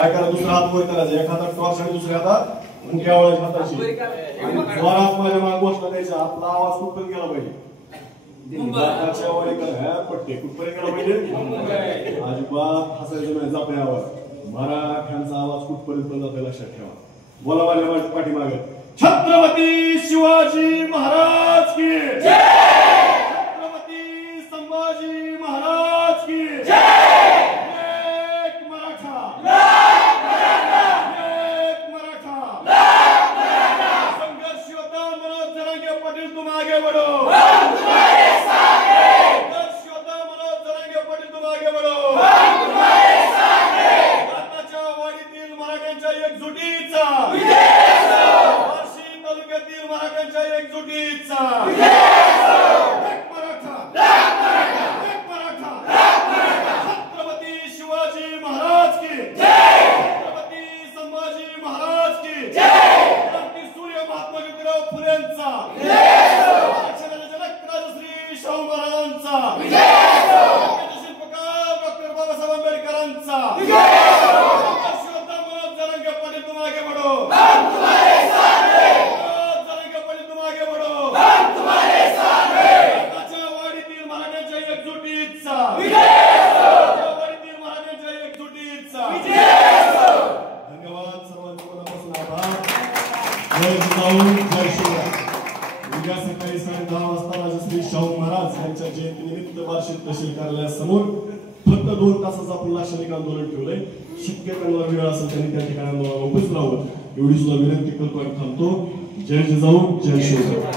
काय करा, दुसरा हात वर करायचा, एक हातात टॉर्च आणि दुसऱ्या हातात मुंग्या वळायची हाताची आणि जोरात माझ्या मागे घोषणा द्यायचा. आपला आवाज कुठपर्यंत गेला पाहिजे? पट्टे कुठपर्यंत गेला पाहिजे? अजिबात हसायचं नाही, जापणे आवाज. मराठ्यांचा आवाज कुठपर्यंत जातो लक्षात ठेवा. बोला माझ्या पाठीमागे, छत्रपती शिवाजी महाराज की जय, छत्रपती संभाजी महाराज की जय. तुम आगे बढ़ो, हम तुम्हारे साथ हैं. दर्शवता मनोज जरांगे पाटील तुम आगे बढ़ो, हम तुम्हारे साथ हैं. दाताच्या वाडीतील मराठ्यांच्या एकजुटीचा विजय असो. बार्शी तालुक्यातील मराठ्यांच्या एकजुटीचा विजय असो. एक मराठा, लाख मराठा, एक मराठा, लाख मराठा. छत्रपती शिवाजी महाराज की जय, छत्रपती संभाजी महाराज की जय. क्रांती सूर्य महात्मा ज्योतिराव फुलेंचा विजय. शिल्पकार डॉक्टर बाबासाहेब आंबेडकरांचा मनोज जरांगे पाटील तुम आगे बढ़ो, हम तुम्हारे साथ हैं. मनोज जरांगे पाटील तुम आगे बढ़ो, हम तुम्हारे साथ हैं. दाताच्या वाडीतील मराठ्यांच्या एकजुटीचा विजय असो. दाताच्या वाडीतील मराठ्यांच्या एकजुटीचा विजय असो. धन्यवाद सर्वांचे मनापासून आभार. जय जिजाऊ, जय शिवराय. उद्या सकाळी 10:30 वाजता राजश्री शाहू महाराज यांच्या जयंतीनिमित्त बार्शी तहसील कार्यालयासमोर फक्त 2 तासाचं आपण लाक्षणिक आंदोलन ठेवलंय. शक्य त्यांना वेळ असेल त्यांनी त्या ठिकाणी आंदोलन उपस्थित राहावं एवढी सुद्धा विनंती करतो आणि थांबतो. जय जिजाऊ, जय शिवराय.